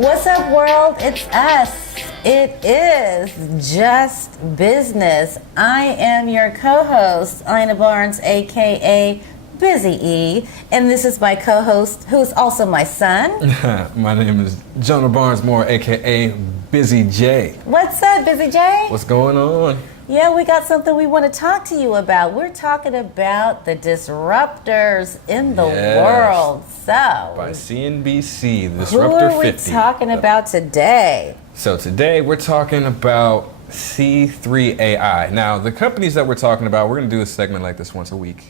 What's up, world? It's us. It is Just Business. I am your co-host, Ina Barnes, aka Busy E, and this is my co-host, who's also my son. My name is Jonah Barnes Moore, aka Busy J. What's up, Busy J? What's going on? Yeah, we got something we want to talk to you about. We're talking about the disruptors in the world. So, by CNBC Disruptor 50. Who are we talking about today? So today we're talking about C3 AI. Now, the companies that we're talking about, we're going to do a segment like this once a week.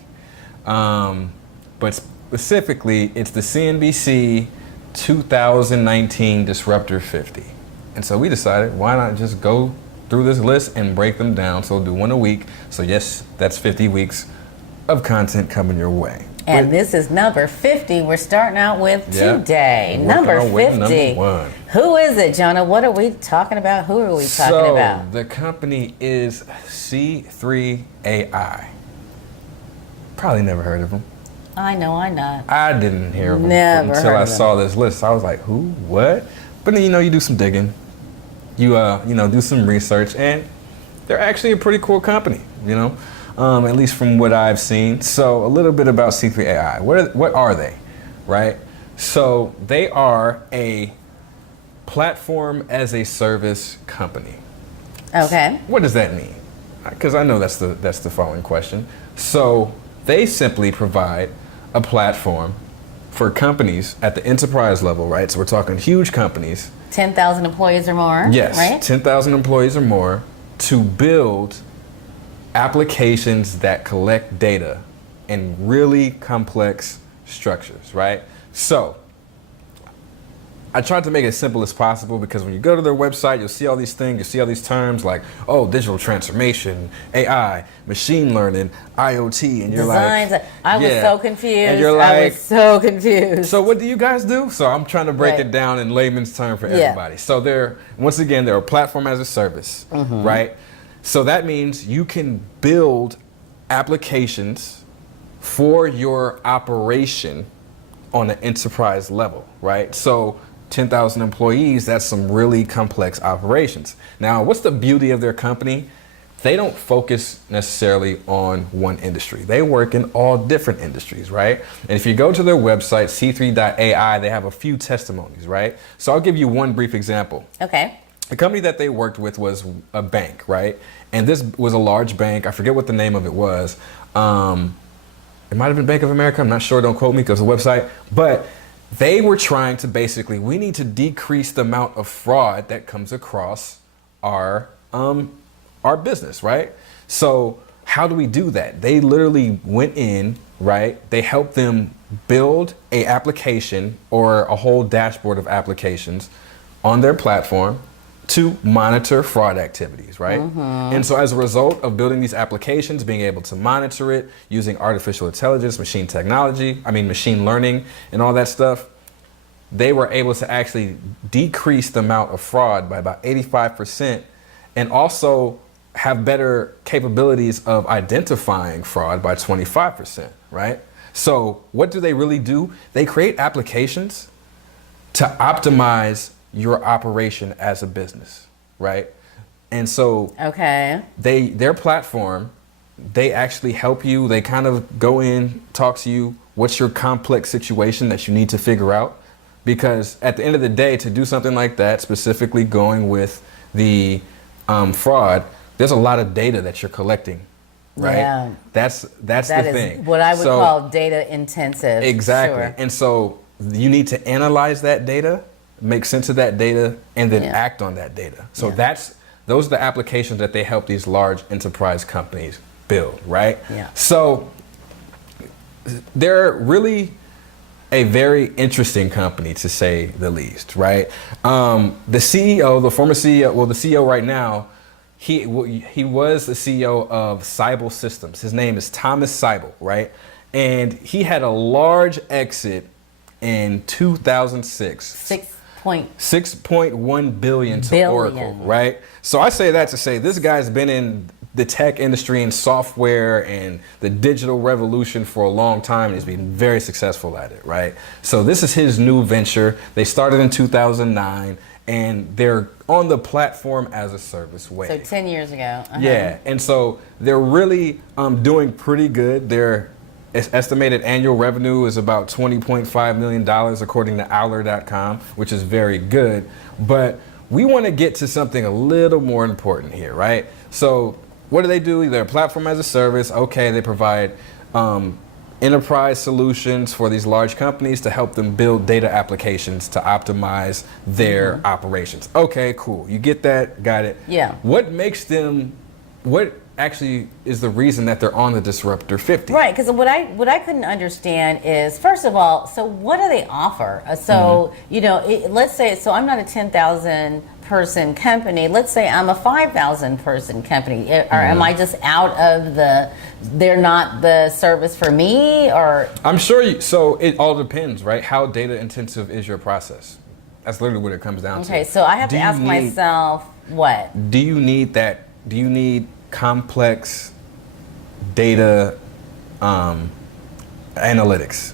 But specifically, it's the CNBC 2019 Disruptor 50. And so we decided, why not just go through this list and break them down. So we'll do one a week. So yes, that's 50 weeks of content coming your way. And this is number 50 we're starting out with today. Number 50. Number one. Who is it, Jonah? What are we talking about? Who are we talking about? The company is C3 AI. Probably never heard of them. I know, I not. I didn't hear of them until I saw this list. I was like, who? What? But then, you do some digging. You do some research, and they're actually a pretty cool company, at least from what I've seen. So a little bit about C3 AI. What are they, right? So they are a platform as a service company. Okay. What does that mean? Because I know that's the following question. So they simply provide a platform for companies at the enterprise level, right? So we're talking huge companies. 10,000 employees or more, yes, right? 10,000 employees or more, to build applications that collect data in really complex structures, right? So I tried to make it as simple as possible, because when you go to their website, you'll see all these things, you see all these terms like, digital transformation, AI, machine learning, IoT, and you're Designs. like, I was so confused. And you're like, I was so confused. So what do you guys do? So I'm trying to break it down in layman's term for everybody. So they're a platform as a service, right? So that means you can build applications for your operation on an enterprise level, right? So 10,000 employees, that's some really complex operations. Now, what's the beauty of their company? They don't focus necessarily on one industry. They work in all different industries, right? And if you go to their website, c3.ai, they have a few testimonies, right? So I'll give you one brief example. Okay. The company that they worked with was a bank, right? And this was a large bank. I forget what the name of it was. It might have been Bank of America. I'm not sure. Don't quote me, because the website. But they were trying to we need to decrease the amount of fraud that comes across our business, right? So how do we do that? They literally went in, right? They helped them build a application or a whole dashboard of applications on their platform to monitor fraud activities, right? And so as a result of building these applications, being able to monitor it using artificial intelligence, machine learning and all that stuff, they were able to actually decrease the amount of fraud by about 85%, and also have better capabilities of identifying fraud by 25%, right? So what do they really do? They create applications to optimize your operation as a business, right? And so their platform, they actually help you. They kind of go in, talk to you, what's your complex situation that you need to figure out? Because at the end of the day, to do something like that, specifically going with the fraud, there's a lot of data that you're collecting, right? Yeah. That's the thing. What I would call data intensive. Exactly. Sure. And so you need to analyze that data, make sense of that data, and then act on that data. So those are the applications that they help these large enterprise companies build, right? Yeah. So they're really a very interesting company, to say the least, right? The CEO, the former CEO, the CEO right now, he was the CEO of Seibel Systems. His name is Thomas Seibel, right? And he had a large exit in 2006. 6.1 billion to Oracle, right? So I say that to say this guy's been in the tech industry and software and the digital revolution for a long time and has been very successful at it, right? So this is his new venture. They started in 2009 and they're on the platform as a service wave. So 10 years ago. Yeah, and so they're really doing pretty good. Their estimated annual revenue is about $20.5 million according to Owler.com, which is very good. But we want to get to something a little more important here, right? So what do? They're a platform as a service. Okay, they provide enterprise solutions for these large companies to help them build data applications to optimize their operations. Okay, cool. You get that? Got it. Yeah. What actually is the reason that they're on the Disruptor 50? Right, because what I couldn't understand is, first of all, so what do they offer? Let's say, so I'm not a 10,000 person company. Let's say I'm a 5,000 person company. Or am I just out of they're not the service for me, or? I'm sure so it all depends, right? How data intensive is your process? That's literally what it comes down to. Okay, so I have to ask myself, what? Do you need complex data analytics?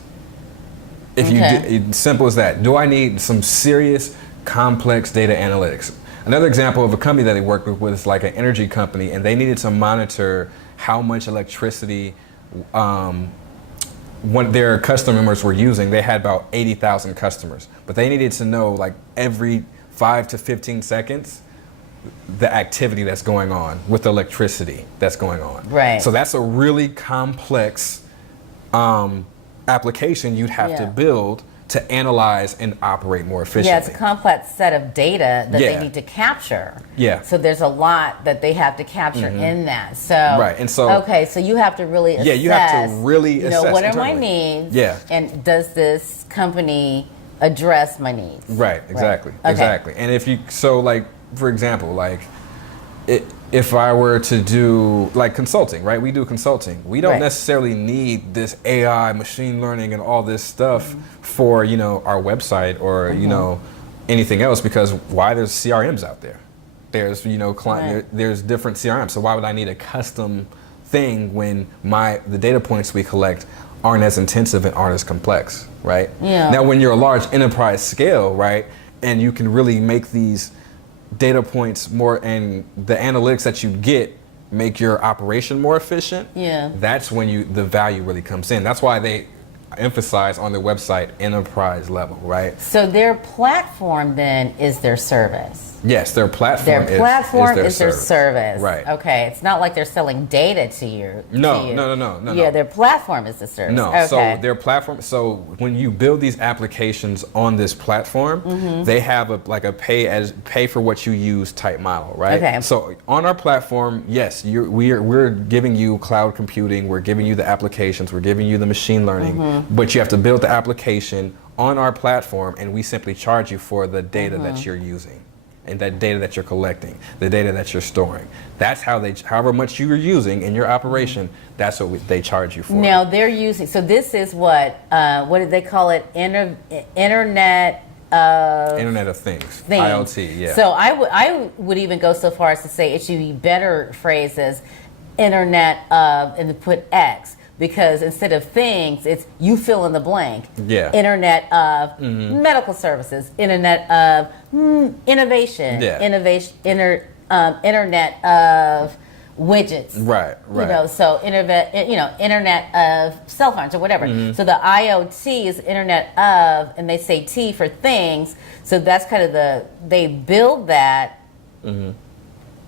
Simple as that. Do I need some serious complex data analytics? Another example of a company that they worked with was like an energy company, and they needed to monitor how much electricity what their customers were using. They had about 80,000 customers, but they needed to know like every 5 to 15 seconds the activity that's going on with the electricity that's going on. Right. So that's a really complex application you'd have to build to analyze and operate more efficiently. Yeah, it's a complex set of data that they need to capture. Yeah. So there's a lot that they have to capture in that. So right, and so so you have to really assess. Yeah, you have to really assess. What are internally. my needs? Yeah. And does this company address my needs? Right. Exactly. Right. Exactly. And if you for example, if I were to do like consulting, right? We do consulting. We don't necessarily need this AI, machine learning, and all this stuff for our website or anything else, because why? There's CRMs out there. There's there's different CRMs. So why would I need a custom thing when the data points we collect aren't as intensive and aren't as complex, right? Yeah. Now, when you're a large enterprise scale, right, and you can really make these data points more, and the analytics that you get make your operation more efficient. Yeah. That's when the value really comes in. That's why they emphasize on their website enterprise level, right? So their platform then is their service. Yes, their platform is their service. Right. Okay, it's not like they're selling data to you. No. Yeah, their platform is the service. No, okay. So their platform. So when you build these applications on this platform, they have a pay for what you use type model, right? Okay. So on our platform, yes, we're giving you cloud computing, we're giving you the applications, we're giving you the machine learning, but you have to build the application on our platform, and we simply charge you for the data that you're using. And that data that you're collecting, the data that you're storing. That's however much you're using in your operation, that's what they charge you for. Now they're using, so this is what did they call it? Internet of Things. IoT, yeah. So I would even go so far as to say it should be better phrased as Internet of, and to put X. Because instead of things, it's you fill in the blank. Yeah. Internet of medical services, Internet of innovation, Internet of widgets. Right. So Internet of cell phones or whatever. So the IoT is Internet of, and they say T for things. So that's kind of they build that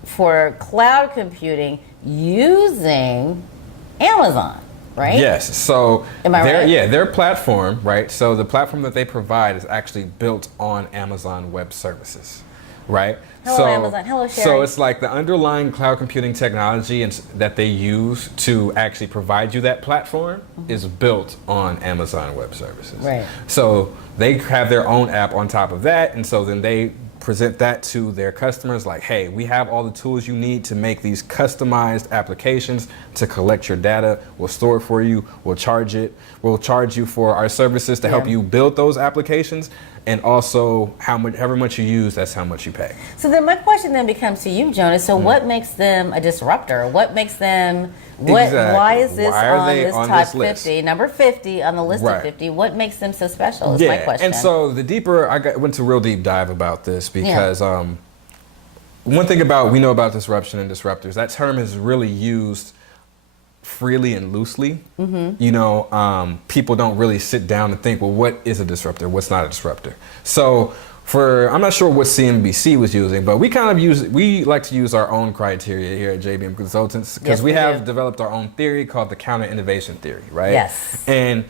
for cloud computing using Amazon. Right? Yes. So am I right? Yeah, their platform, right? So the platform that they provide is actually built on Amazon Web Services, right? Hello, Amazon. Hello, Sherry. So it's like the underlying cloud computing technology that they use to actually provide you that platform is built on Amazon Web Services. Right. So they have their own app on top of that, and so then they present that to their customers like, hey, we have all the tools you need to make these customized applications to collect your data. We'll store it for you. We'll charge you for our services to help you build those applications. and also however much you use, that's how much you pay. So then my question then becomes to you, Jonas. So what makes them a disruptor? What makes them Exactly. Why is this Why are on they this on top this list? 50, number 50 on the list Right. of 50? What makes them so special is my question. And so the deeper went to a real deep dive about this because one thing we know about disruption and disruptors, that term is really used freely and loosely. You know, people don't really sit down and think, well, what is a disruptor? What's not a disruptor? So I'm not sure what CNBC was using, but we like to use our own criteria here at JBM Consultants because Yes, we have do. developed our own theory called the counter innovation theory, right? Yes. And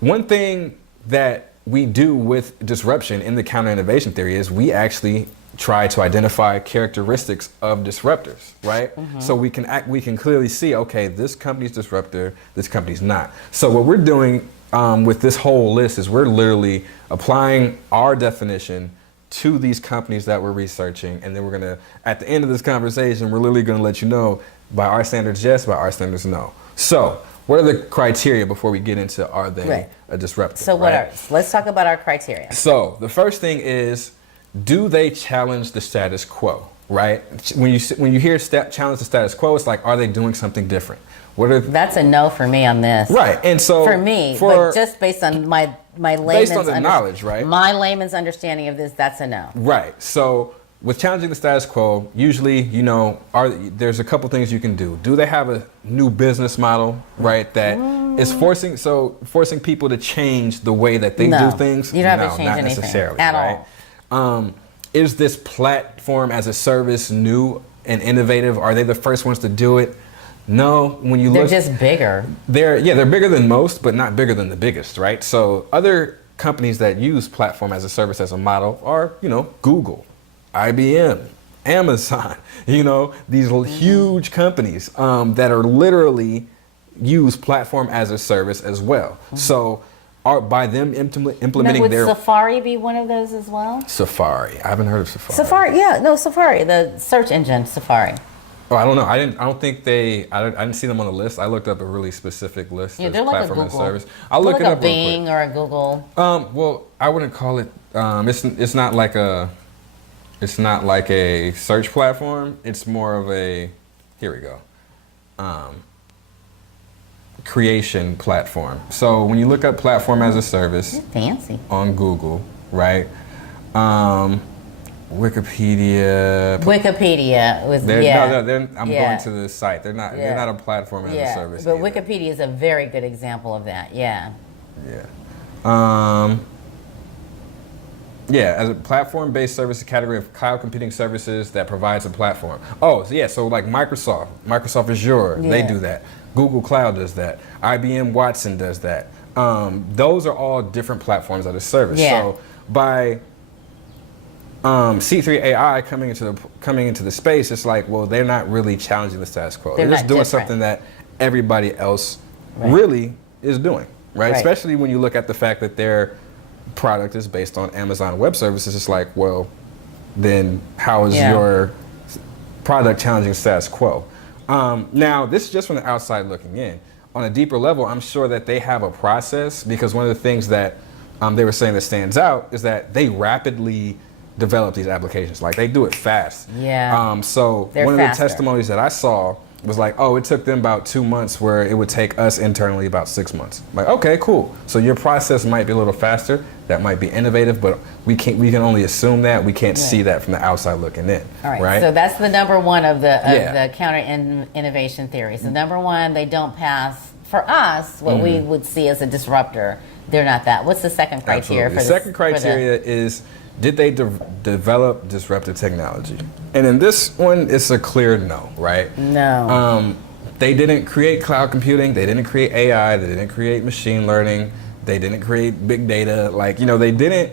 one thing that we do with disruption in the counter innovation theory is we actually try to identify characteristics of disruptors, right? So we can clearly see, okay, this company's disruptor, this company's not. So what we're doing with this whole list is we're literally applying our definition to these companies that we're researching, and then we're gonna, at the end of this conversation, we're literally gonna let you know, by our standards, yes, by our standards, no. So what are the criteria before we get into are they a disruptor? So let's talk about our criteria. So the first thing is, do they challenge the status quo, right? When you hear challenge the status quo, it's like, are they doing something different? That's a no for me on this. Right, and so for me, but just based on my layman's based on the knowledge, right? My layman's understanding of this, that's a no. Right. So with challenging the status quo, usually, you know, there's a couple things you can do. Do they have a new business model, right? That is forcing people to change the way that they do things? You don't have to change not anything necessarily, at right? all. Is this platform as a service new and innovative? Are they the first ones to do it? No. When you look, they're just bigger. They're bigger than most, but not bigger than the biggest, right? So other companies that use platform as a service as a model are, you know, Google, IBM, Amazon, you know, these huge companies that are literally use platform as a service as well. So by them implementing would their Safari be one of those as well? Safari. I haven't heard of Safari. Safari, the search engine Safari. Oh, I don't know. I didn't think I didn't see them on the list. I looked up a really specific list. Yeah, of they're like a platform Google. as service. I'll look it up a Bing real quick. or a Google. Well, I wouldn't call it. It's not like a search platform. It's more of a. Here we go. Creation platform. So when you look up platform as a service Fancy. on Google, right? Wikipedia. I'm going to the site. They're not a platform as a service. But either. Wikipedia is a very good example of that. Yeah. As a platform-based service, a category of cloud computing services that provides a platform. Oh, so like Microsoft Azure, they do that. Google Cloud does that. IBM Watson does that. Those are all different platforms as a service. Yeah. So by C3 AI coming into the space, it's like, well, they're not really challenging the status quo. They're just doing something that everybody else really is doing, right? Especially when you look at the fact that their product is based on Amazon Web Services. It's like, well, then how is your product challenging status quo? Now, this is just from the outside looking in. On a deeper level, I'm sure that they have a process, because one of the things that they were saying that stands out is that they rapidly develop these applications. Like, they do it fast. Yeah. So They're one of faster. the testimonies that I saw was like, oh, it took them about 2 months, where it would take us internally about 6 months. Like, okay, cool. So your process might be a little faster. That might be innovative, but we can only assume that. We can't see that from the outside looking in. All right. Right? So that's the number one of the counter innovation theory. So number one, they don't pass for us what we would see as a disruptor. They're not that. What's the second criteria? Absolutely. The second criteria is, did they develop disruptive technology? And in this one, it's a clear no, right? No. They didn't create cloud computing. They didn't create AI. They didn't create machine learning. They didn't create big data. Like, they didn't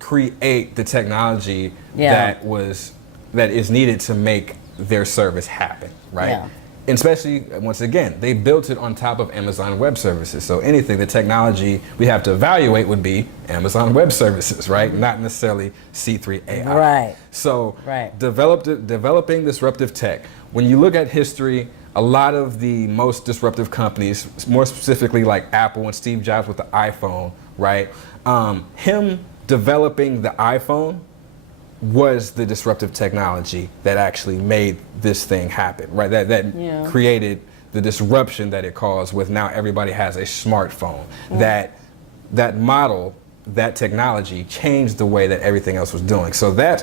create the technology that is needed to make their service happen, right? Yeah. And especially, once again, they built it on top of Amazon Web Services. So anything, the technology we have to evaluate would be Amazon Web Services, right? Not necessarily C3 AI. Right. So developing disruptive tech. When you look at history, a lot of the most disruptive companies, more specifically like Apple and Steve Jobs with the iPhone, right? Him developing the iPhone was the disruptive technology that actually made this thing happen, right? That created the disruption that it caused with now everybody has a smartphone. That model, that technology changed the way that everything else was doing. So that's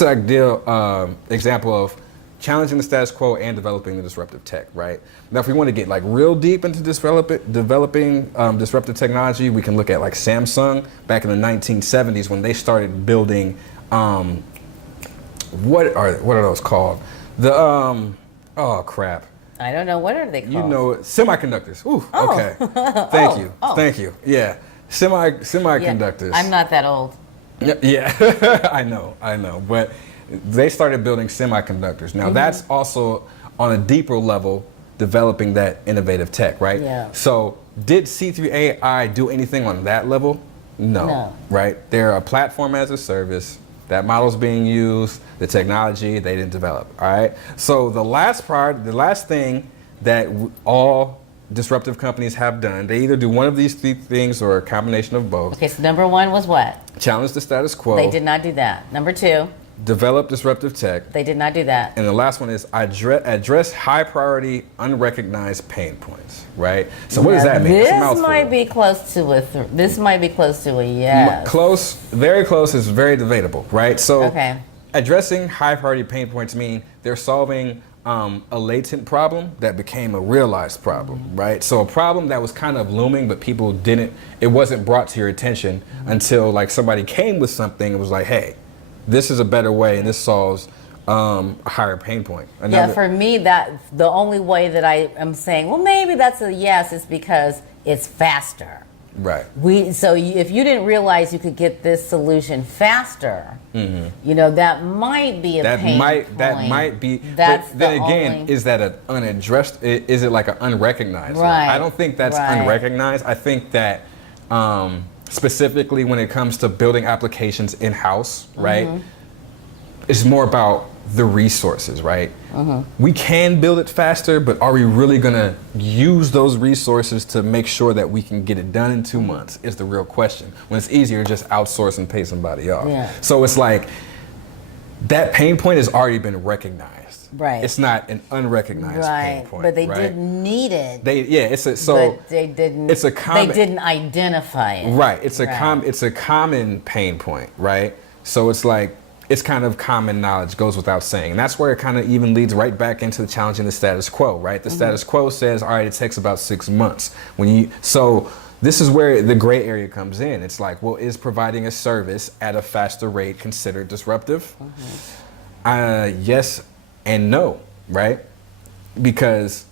an ideal example of challenging the status quo and developing the disruptive tech, right? Now, if we want to get like real deep into developing disruptive technology, we can look at like Samsung back in the 1970s when they started building, what are those called? The, oh crap. I don't know. What are they called? You know, semiconductors. Ooh, okay. Thank you. Thank you. Yeah. Semiconductors. Yeah, I'm not that old. Yeah. I know. But they started building semiconductors. Now that's also on a deeper level developing that innovative tech, right? Yeah. So did C3AI do anything on that level? No. Right? They're a platform as a service. That model's being used, the technology, they didn't develop, all right? So the last thing that all disruptive companies have done, they either do one of these three things or a combination of both. Okay, so number one was what? Challenge the status quo. They did not do that. Number two? Develop disruptive tech. They did not do that. And the last one is address high priority, unrecognized pain points, right? So what does that mean? This might be close to a yes. Close, very close is very debatable, right? So addressing high priority pain points mean they're solving a latent problem that became a realized problem, right? So a problem that was kind of looming, but it wasn't brought to your attention until like somebody came with something and was like, hey, this is a better way, and this solves a higher pain point. For me, that the only way that I am saying, well, maybe that's a yes, is because it's faster. Right. If you didn't realize you could get this solution faster, that might be a pain point. That might be. That's but then again, is that an unaddressed? Is it like an unrecognized? Right. I don't think that's unrecognized. I think that. Specifically when it comes to building applications in-house, right? It's more about the resources, right? We can build it faster, but are we really gonna use those resources to make sure that we can get it done in 2 months is the real question. When it's easier to just outsource and pay somebody off. Yeah. So it's like, that pain point has already been recognized. Right. It's not an unrecognized pain point. But they didn't need it. They didn't identify it. Right. It's a common pain point, right? So it's like, it's kind of common knowledge, goes without saying. And that's where it kind of even leads right back into challenging the status quo, right? The status quo says, all right, it takes about 6 months. So this is where the gray area comes in. It's like, well, is providing a service at a faster rate considered disruptive? Yes and no, right? Because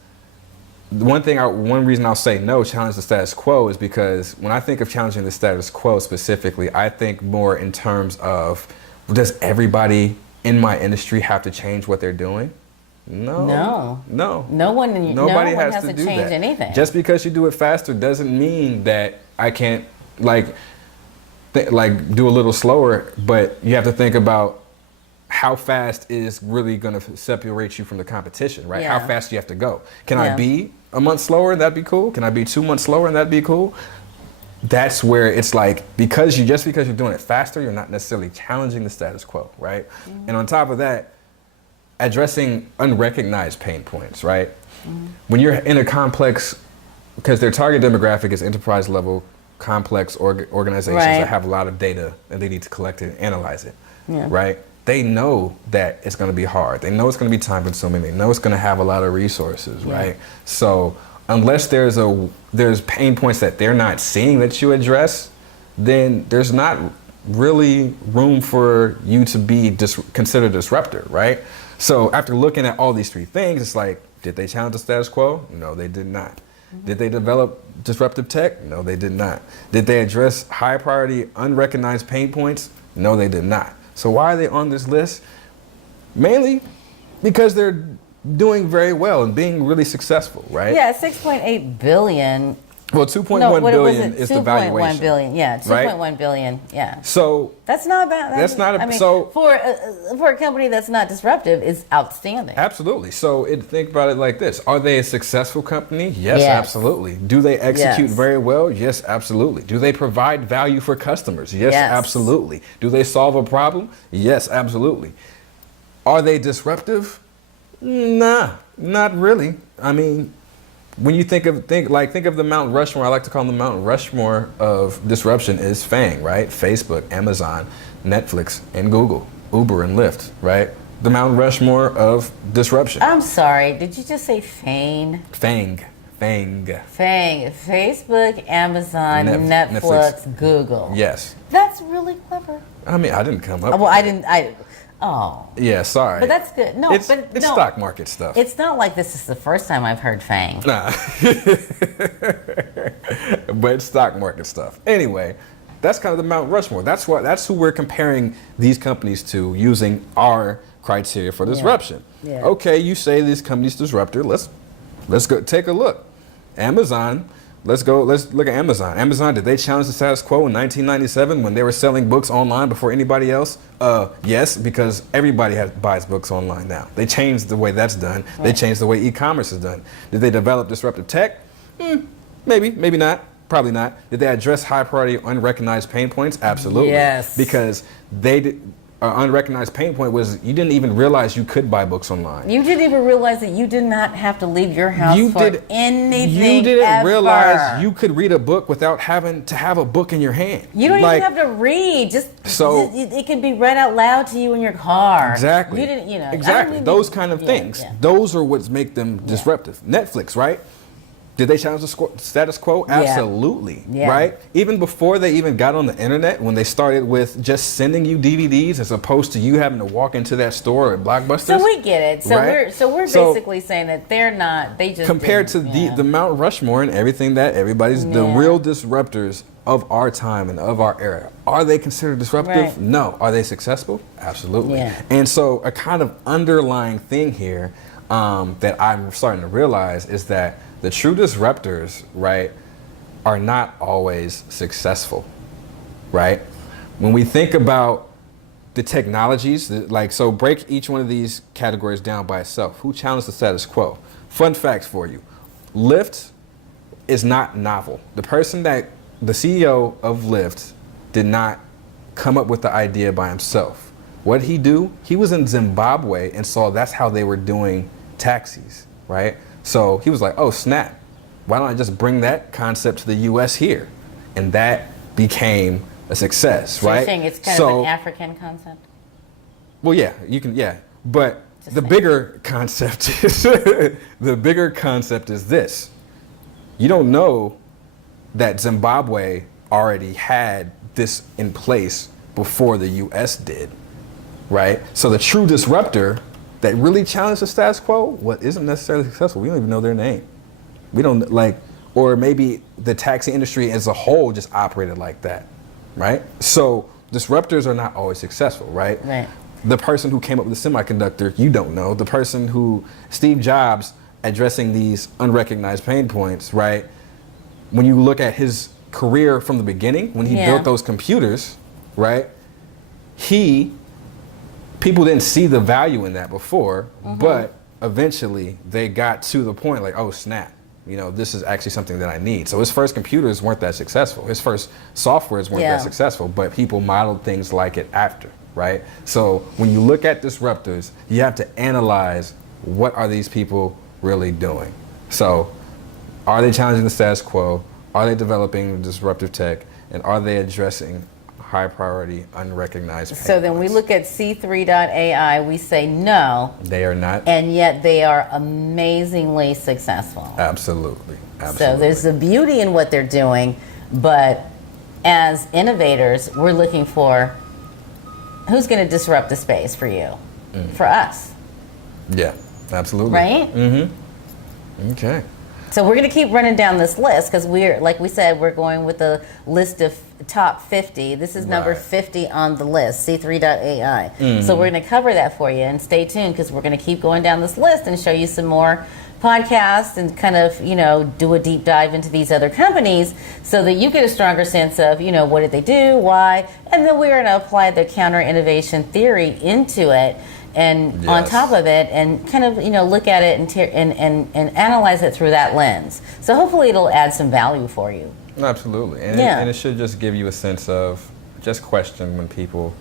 one reason I'll say no, challenge the status quo, is because when I think of challenging the status quo specifically, I think more in terms of, does everybody in my industry have to change what they're doing? No. Nobody has to do change that. Anything. Just because you do it faster doesn't mean that I can't do a little slower, but you have to think about how fast is really going to separate you from the competition, right? Yeah. How fast do you have to go? Can I be a month slower and that'd be cool? Can I be 2 months slower and that'd be cool? That's where it's like, because you're doing it faster, you're not necessarily challenging the status quo, right? And on top of that, addressing unrecognized pain points, right? When you're in a complex, because their target demographic is enterprise level, complex organizations that have a lot of data and they need to collect it and analyze it, right? They know that it's going to be hard. They know it's going to be time consuming. They know it's going to have a lot of resources, right? So unless there's pain points that they're not seeing that you address, then there's not really room for you to be considered a disruptor, right? So after looking at all these three things, it's like, did they challenge the status quo? No, they did not. Did they develop disruptive tech? No, they did not. Did they address high priority, unrecognized pain points? No, they did not. So why are they on this list? Mainly because they're doing very well and being really successful, right? Yeah, 6.8 billion Well, 2.1 No, what was billion it? is the valuation. 2.1 billion. Yeah, right? 2.1 billion. Yeah. So That's not bad. That's not a- I mean, so- for a company that's not disruptive, is outstanding. absolutely. So think about it like this: are they a successful company? Yes, Yes. absolutely. Do they execute Yes. very well? Yes, absolutely. Do they provide value for customers? Yes, Yes. absolutely. Do they solve a problem? Yes, absolutely. Are they disruptive? Nah, not really. I mean, when you think of the Mount Rushmore, I like to call them the Mount Rushmore of disruption is FANG, right? Facebook, Amazon, Netflix, and Google, Uber and Lyft, right? The Mount Rushmore of disruption. I'm sorry. Did you just say FANG? FANG. FANG. Facebook, Amazon, Netflix, Netflix. Google. Yes. That's really clever. I mean, I didn't come up Well, with I it. didn't. Oh. Yeah, sorry. But that's good. No, it's but no. stock market stuff. It's not like this is the first time I've heard FANG. Nah. But it's stock market stuff. Anyway, that's kind of the Mount Rushmore. That's who we're comparing these companies to using our criteria for disruption. Yeah. Okay, you say these companies disruptor. Let's go take a look. Amazon. Let's look at Amazon. Amazon, did they challenge the status quo in 1997 when they were selling books online before anybody else? Yes, because everybody buys books online now. They changed the way that's done. Right. They changed the way e-commerce is done. Did they develop disruptive tech? Maybe, maybe not. Probably not. Did they address high priority unrecognized pain points? Absolutely. Yes. Because unrecognized pain point was you didn't even realize you could buy books online. You didn't even realize that you did not have to leave your house for anything. You didn't ever. realize you could read a book without having to have a book in your hand. You don't even have to read. Just it can be read out loud to you in your car. Exactly. You didn't. Exactly. Those kind of things. Yeah. Those are what make them disruptive. Netflix, right? Did they challenge the status quo? Absolutely. Yeah. Right? Even before they even got on the internet, when they started with just sending you DVDs as opposed to you having to walk into that store at Blockbuster. So we get it. So right? we're basically saying that they're not. They just compared to the Mount Rushmore and everything that everybody's the real disruptors of our time and of our era. Are they considered disruptive? Right. No. Are they successful? Absolutely. Yeah. And so a kind of underlying thing here that I'm starting to realize is that the true disruptors, right, are not always successful, right? When we think about the technologies, so break each one of these categories down by itself. Who challenged the status quo? Fun facts for you. Lyft is not novel. The CEO of Lyft did not come up with the idea by himself. What did he do? He was in Zimbabwe and saw that's how they were doing taxis, right? So he was like, oh, snap. Why don't I just bring that concept to the U.S. here? And that became a success, right? You're saying it's kind of an African concept? Well, yeah, you can, yeah. But the bigger concept is this. You don't know that Zimbabwe already had this in place before the U.S. did, right? So the true disruptor that really challenged the status quo, isn't necessarily successful. We don't even know their name. We don't or maybe the taxi industry as a whole just operated like that, right? So disruptors are not always successful, right? Right. The person who came up with the semiconductor, you don't know. The person who, Steve Jobs, addressing these unrecognized pain points, right? When you look at his career from the beginning, when he built those computers, right? People didn't see the value in that before, but eventually they got to the point like, oh snap, this is actually something that I need. So his first computers weren't that successful. His first softwares weren't that successful, but people modeled things like it after, right? So when you look at disruptors, you have to analyze what are these people really doing. So are they challenging the status quo? Are they developing disruptive tech? And are they addressing high priority, unrecognized pain So then points? we look at C3.ai, we say no. They are not. And yet they are amazingly successful. Absolutely. So there's a beauty in what they're doing, but as innovators, we're looking for who's going to disrupt the space for you, for us. Yeah, absolutely. Right? Mm-hmm. Okay. So we're going to keep running down this list because we're, like we said, we're going with a list of top 50. This is number 50 on the list, C3.ai. So we're going to cover that for you, and stay tuned because we're going to keep going down this list and show you some more podcast and kind of, do a deep dive into these other companies so that you get a stronger sense of, what did they do, why, and then we're going to apply the counter innovation theory into it and on top of it and kind of, look at it and analyze it through that lens. So hopefully it'll add some value for you. Absolutely. And it should just give you a sense of just question when people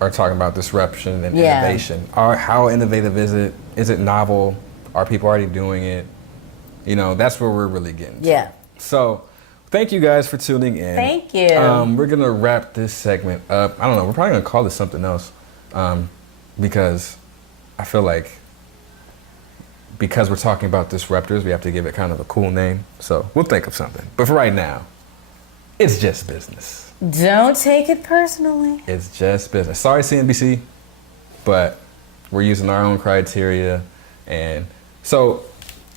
are talking about disruption and innovation. How innovative is it? Is it novel? Are people already doing it? That's where we're really getting to. Yeah. So thank you guys for tuning in. Thank you. We're going to wrap this segment up. I don't know. We're probably going to call this something else because I feel like because we're talking about disruptors, we have to give it kind of a cool name. So we'll think of something. But for right now, it's just business. Don't take it personally. It's just business. Sorry, CNBC, but we're using our own criteria. And so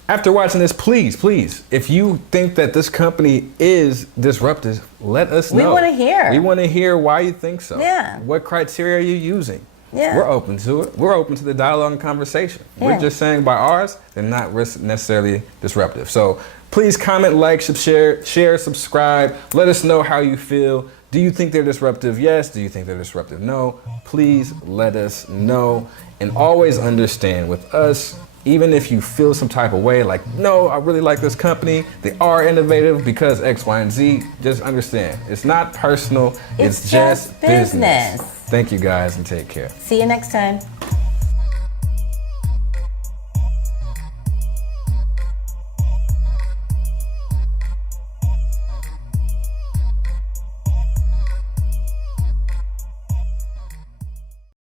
after watching this, please, if you think that this company is disruptive, let us know. We want to hear. We want to hear why you think so. Yeah. What criteria are you using? Yeah. We're open to it. We're open to the dialogue and conversation. Yeah. We're just saying by ours, they're not necessarily disruptive. So please comment, like, share, subscribe. Let us know how you feel. Do you think they're disruptive? Yes. Do you think they're disruptive? No. Please let us know. And always understand with us, even if you feel some type of way, like, no, I really like this company. They are innovative because X, Y, and Z. Just understand. It's not personal. It's just business. Thank you guys and take care. See you next time.